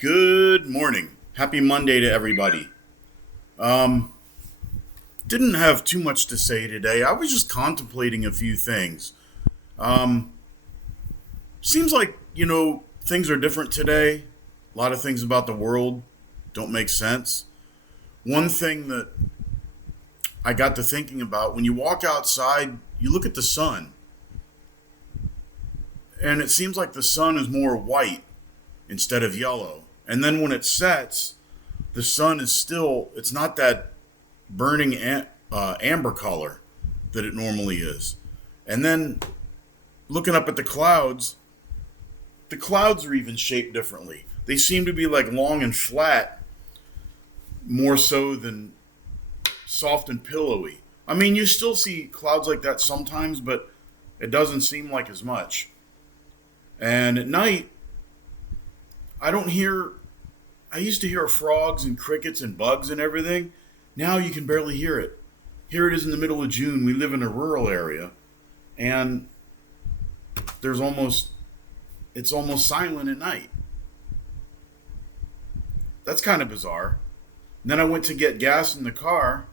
Good morning. Happy Monday to everybody. Um, didn't have too much to say today. I was just contemplating a few things. Um, seems like, things are different today. A lot of things about the world don't make sense. One thing that I got to thinking about when you walk outside, you look at the sun, and it seems like the sun is more white instead of yellow. And then when it sets, the sun is still, it's not that burning amber color that it normally is. And then looking up at the clouds are even shaped differently. They seem to be like long and flat more so than soft and pillowy. I mean, you still see clouds like that sometimes, but it doesn't seem like as much. And at night, I don't hear, I used to hear frogs and crickets and bugs and everything. Now you can barely hear it. Here it is in the middle of June. We live in a rural area, and there's almost it's almost silent at night. That's kind of bizarre. And then I went to get gas in the car,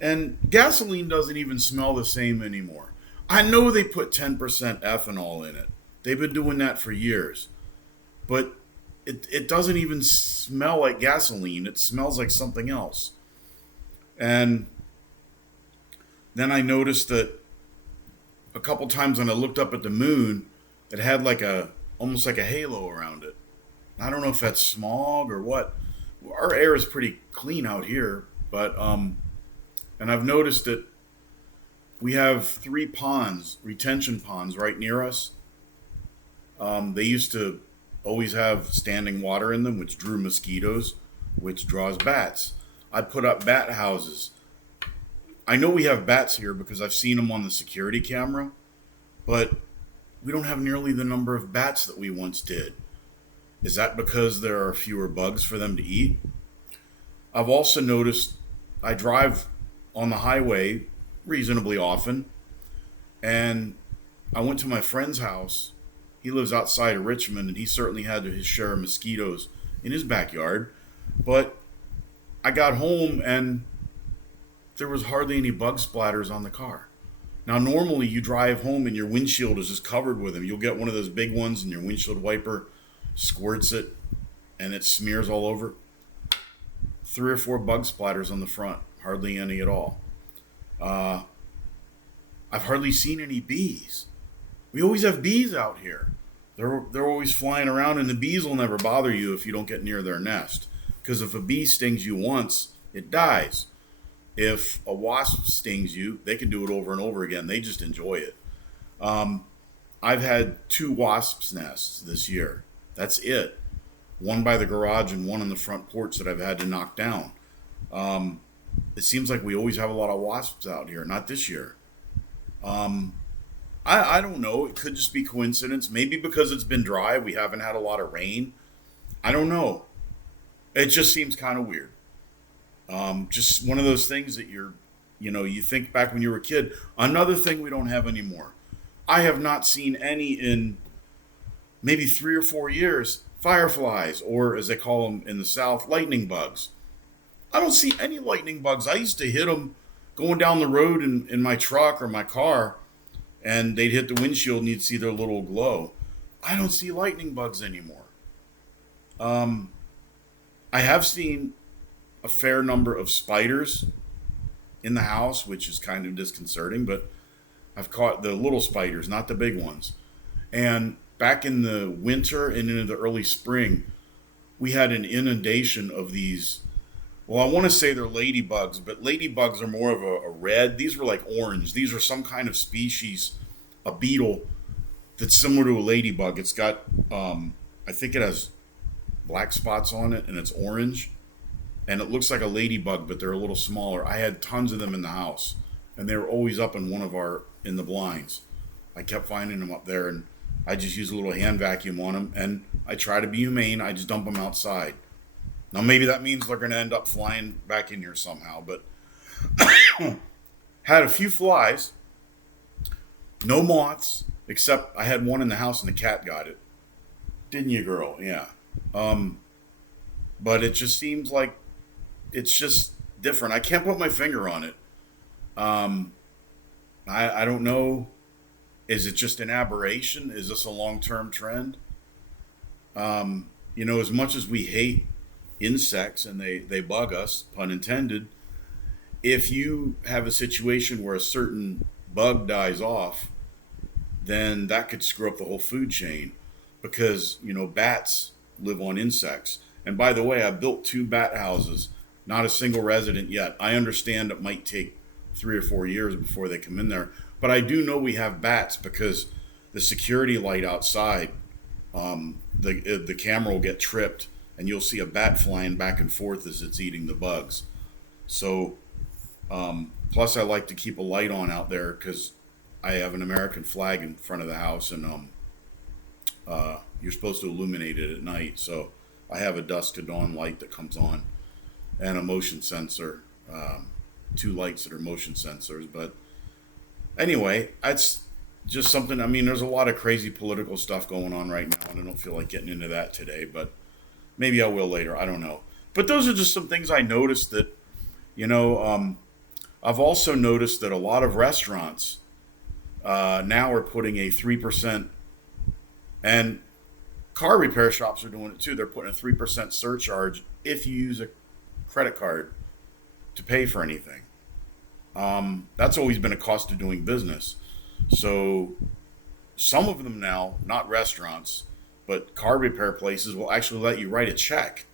and gasoline doesn't even smell the same anymore. I know they put 10% ethanol in it. They've been doing that for years. But it doesn't even smell like gasoline. It smells like something else. And then I noticed that a couple times when I looked up at the moon, it had like a almost like a halo around it. I don't know if that's smog or what. Our air is pretty clean out here, but and I've noticed that we have three ponds, retention ponds, right near us. They used to always have standing water in them, which drew mosquitoes, which draws bats. I put up bat houses. I know we have bats here because I've seen them on the security camera, but we don't have nearly the number of bats that we once did. Is that because there are fewer bugs for them to eat? I've also noticed I drive on the highway reasonably often, and I went to my friend's house. He lives outside of Richmond, and he certainly had his share of mosquitoes in his backyard. But I got home, and there was hardly any bug splatters on the car. Now, normally you drive home and your windshield is just covered with them. You'll get one of those big ones, and your windshield wiper squirts it, and it smears all over. 3 or 4 bug splatters on the front, hardly any at all. Uh, I've hardly seen any bees. We always have bees out here. They're always flying around, and the bees will never bother you if you don't get near their nest. Because if a bee stings you once, it dies. If a wasp stings you, they can do it over and over again. They just enjoy it. I've had 2 wasps' nests this year. That's it. One by the garage and one on the front porch that I've had to knock down. It seems like we always have a lot of wasps out here. Not this year. I don't know. It could just be coincidence. Maybe because it's been dry, we haven't had a lot of rain. I don't know. It just seems kind of weird. Just one of those things that you think back when you were a kid. Another thing we don't have anymore. I have not seen any in maybe 3 or 4 years. Fireflies, or as they call them in the South, lightning bugs. I don't see any lightning bugs. I used to hit them going down the road in my truck or my car, and they'd hit the windshield and you'd see their little glow. I don't see lightning bugs anymore. Um, I have seen a fair number of spiders in the house, which is kind of disconcerting, but I've caught the little spiders, not the big ones. And back in the winter and into the early spring, we had an inundation of these. Well, I want to say they're ladybugs, but ladybugs are more of a red. These were like orange. These are some kind of species, a beetle that's similar to a ladybug. It's got, I think it has black spots on it, and it's orange. And it looks like a ladybug, but they're a little smaller. I had tons of them in the house, and they were always up in in the blinds. I kept finding them up there, and I just use a little hand vacuum on them, and I try to be humane. I just dump them outside. Now, maybe that means they're going to end up flying back in here somehow, but had a few flies, no moths, except I had one in the house and the cat got it. Didn't you, girl? Yeah. Um, but it just seems like it's just different. I can't put my finger on it. Um, I don't know. Is it just an aberration? Is this a long term trend? As much as we hate insects and they bug us, pun intended, if you have a situation where a certain bug dies off, then that could screw up the whole food chain because, bats live on insects. And by the way, I built two bat houses, not a single resident yet. I understand it might take 3 or 4 years before they come in there, but I do know we have bats because the security light outside, the camera will get tripped and you'll see a bat flying back and forth as it's eating the bugs. So, plus I like to keep a light on out there because I have an American flag in front of the house, and you're supposed to illuminate it at night. So I have a dusk to dawn light that comes on, and a motion sensor, two lights that are motion sensors. But anyway, that's just something. I mean, there's a lot of crazy political stuff going on right now, and I don't feel like getting into that today. But maybe I will later. I don't know. But those are just some things I noticed that you know. I've also noticed that a lot of restaurants now are putting a 3%, and car repair shops are doing it too. They're putting a 3% surcharge if you use a credit card to pay for anything. That's always been a cost of doing business. So some of them now, not restaurants, but car repair places will actually let you write a check,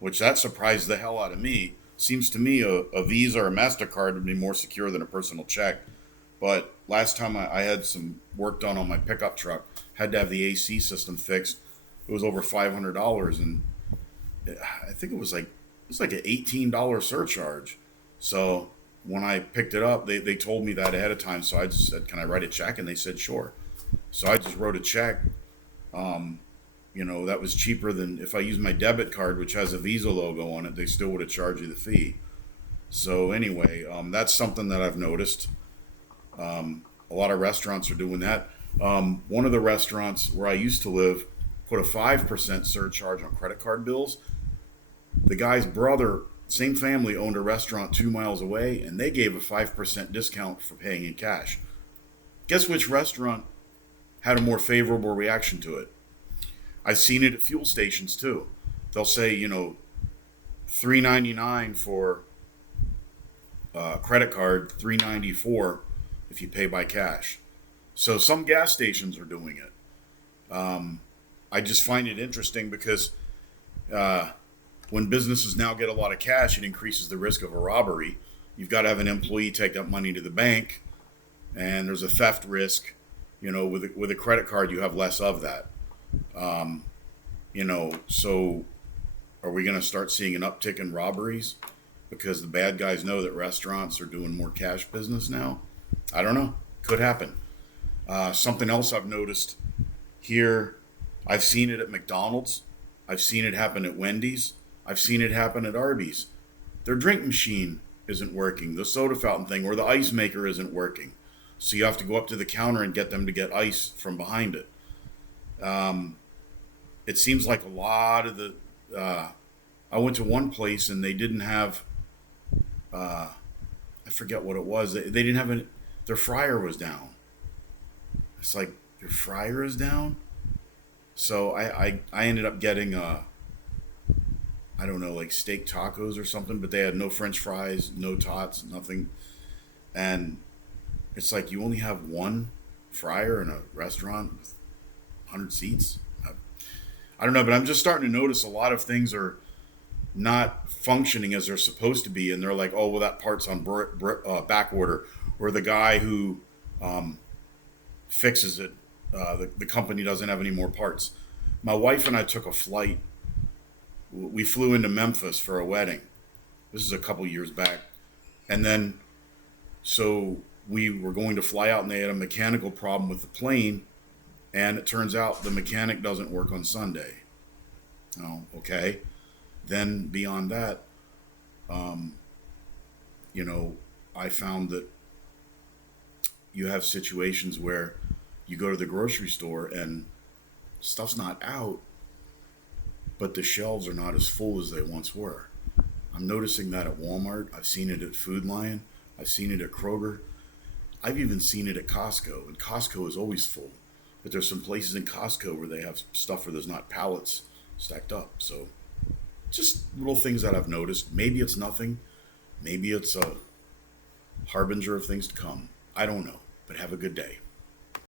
which that surprised the hell out of me. Seems to me a Visa or a MasterCard would be more secure than a personal check. But last time I had some work done on my pickup truck, had to have the AC system fixed. It was over $500, and I think it was like an $18 surcharge. So when I picked it up, they told me that ahead of time. So I just said, "Can I write a check?" And they said, "Sure." So I just wrote a check. That was cheaper than if I used my debit card, which has a Visa logo on it. They still would have charged you the fee. So anyway, that's something that I've noticed. A lot of restaurants are doing that. One of the restaurants where I used to live put a 5% surcharge on credit card bills. The guy's brother, same family, owned a restaurant 2 miles away, and they gave a 5% discount for paying in cash. Guess which restaurant had a more favorable reaction to it? I've seen it at fuel stations too. They'll say, $3.99 for credit card, $3.94 if you pay by cash. So some gas stations are doing it. I just find it interesting because when businesses now get a lot of cash, it increases the risk of a robbery. You've got to have an employee take that money to the bank, and there's a theft risk. With a credit card, you have less of that. So are we going to start seeing an uptick in robberies because the bad guys know that restaurants are doing more cash business now? I don't know. Could happen. Something else I've noticed here, I've seen it at McDonald's. I've seen it happen at Wendy's. I've seen it happen at Arby's. Their drink machine isn't working. The soda fountain thing or the ice maker isn't working. So you have to go up to the counter and get them to get ice from behind it. It seems like a lot of the. I went to one place and they didn't have. I forget what it was. They didn't have any. Their fryer was down. It's like your fryer is down. So I ended up getting I don't know, like steak tacos or something, but they had no French fries, no tots, nothing. And it's like you only have one fryer in a restaurant with 100 seats. I don't know, but I'm just starting to notice a lot of things are not functioning as they're supposed to be, and they're like, "Oh, well, that part's on back order," or the guy who fixes it, the company doesn't have any more parts. My wife and I took a flight. We flew into Memphis for a wedding. This is a couple years back, and then so we were going to fly out, and they had a mechanical problem with the plane. And it turns out the mechanic doesn't work on Sunday. Oh, okay. Then beyond that, I found that you have situations where you go to the grocery store and stuff's not out. but the shelves are not as full as they once were. I'm noticing that at Walmart. I've seen it at Food Lion. I've seen it at Kroger. I've even seen it at Costco, and Costco is always full. But there's some places in Costco where they have stuff where there's not pallets stacked up. So just little things that I've noticed. Maybe it's nothing. Maybe it's a harbinger of things to come. I don't know. But have a good day.